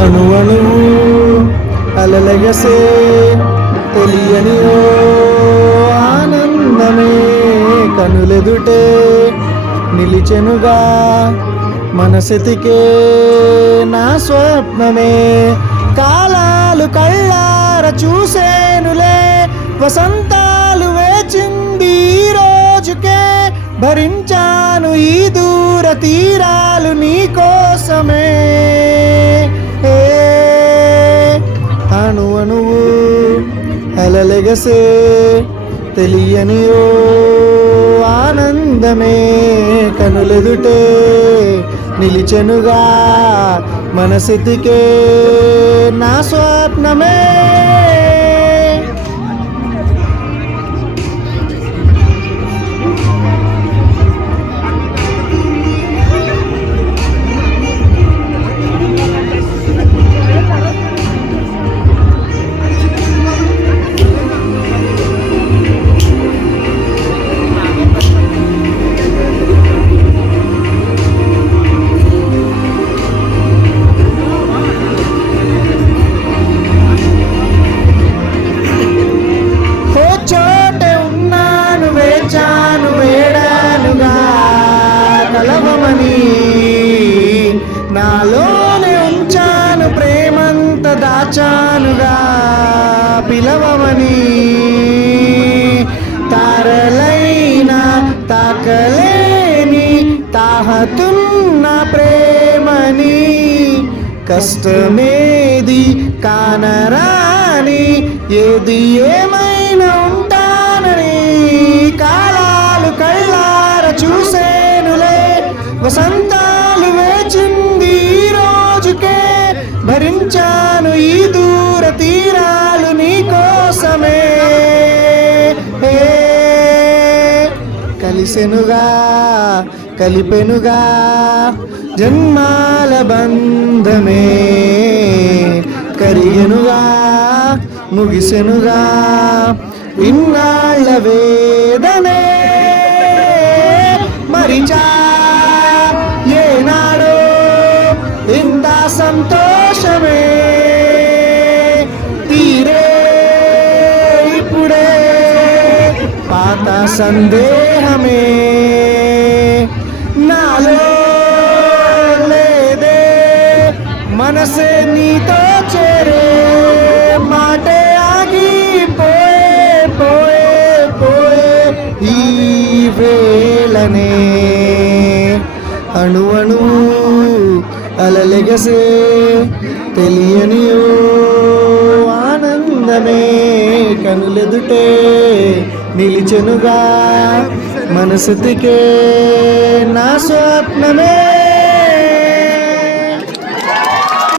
అణువణువు అలలగసే తెలియని ఓ ఆనందమే కనులెదుటే నిలిచెనుగా మనసెతికే నా స్వప్నమే కాలాలు కళ్ళార చూసేనులే వసంతాలు వేచింది ఈ రోజుకే భరించాను ఈ దూర తీరాలు నీ కోసమే అణువణువు అలలెగసే తెలియని ఓ ఆనందమే కనులెదుటే నిలిచెనుగా మనసితికే నా స్వప్నమే నాలోనే ఉంచాను ప్రేమంత దాచానుగా పిలవమని తారలైనా తాకలేని తాహతున్న ప్రేమని కష్టమేది కానరాని ఏది ఏమైనా ఉంటానని కాలాలు కళ్ళార చూసేనులే వసంతాలు వేచింది ఈ రోజుకే భరించాను ఈ దూర తీరాలు నీ కోసమే కలిసెనుగా కలిపెనుగా జన్మాల బంధమే కరిగెనుగా ముగిసెనుగా ఇన్నాళ్ళ వేదనే మరిచా ఏనాడో ఇంత సంతోషమే తీరే ఇప్పుడే పాత సందేహమే నాలో లేదే మనసే నీతో చేరే మాటే ఆగిపోయే పోయే పోయే ఈ వేళనే అణువణు అలలెగసే తెలియని ఓ ఆనందమే కనులెదుటే నిలిచెనుగా మనసుతికే నా స్వప్నమే